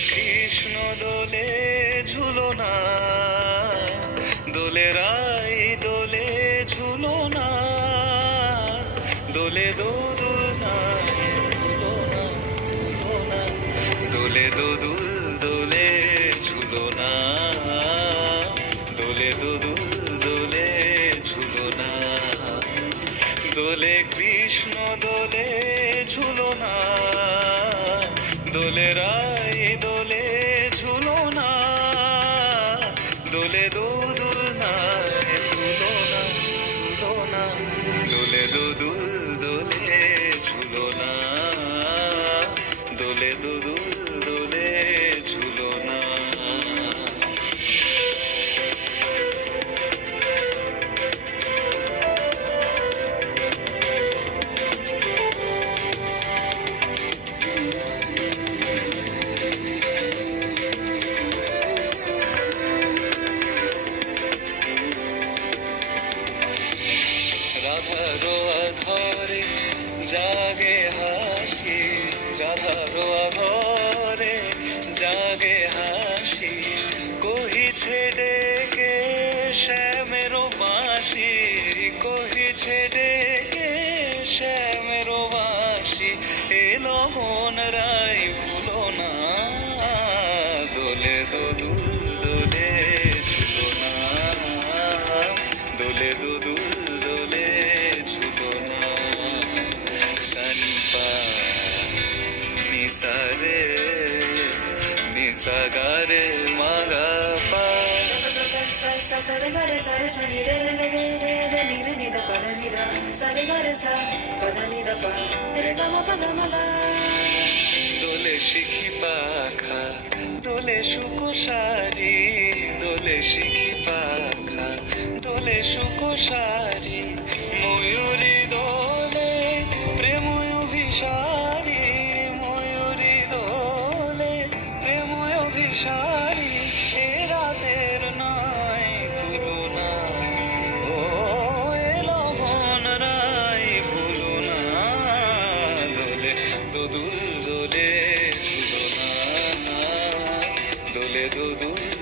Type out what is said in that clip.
কৃষ্ণ দোলে ঝুলনা, দোলে রাই দোলে ঝুলনা, দোলে দোদুলনা ঝুলনা ঝুলনা, দোলে দোদুল দোলে ঝুলনা, দোলে দোদুল দোলে ঝুলনা, দোলে কৃষ্ণ দোলে ঝুলনা, দোলে রাই দোলে ঝুলনা, দোলে দোদুলনা ঝুলনা ঝুলনা, দোলে দোদুল দোলে ঝুলনা, দোলে দোদুল দোলে ঝুলনা। রাধারো আধরে জাগে হাসি, রাধারো আধরে জাগে হাসি, কহিছে ডেকে শ্যামেরো বাঁশি, কহিছে ডেকে শ্যামেরো বাঁশি, এ লগন রাই ভুলো না, দোলে দোদুল দোলে ঝুলনা, দোলে দোদুল দোলে ঝুলনা, সনিপা নিসারে নিসাগারে মাগা পা, సరి గరి సరి సని రే రే రే రే రే ని రే ని ద ప ద ని ద సరి గరి స ప ద ని ద ప రే గ మ ప గ మ గ। দোলে শিখি পাখা দোলে সুকোসারি, দোলে শিখি পাখা দোলে সুকোসারি, ময়ূরী দোলে প্রেম অভিসারি, ময়ূরী দোলে প্রেম অভিসারি, এ রাতের নাই তুলনা, ও এ লগন রাই ভুলো না, দোলে দোদুল দোলে ঝুলনা, দোলে দোদুল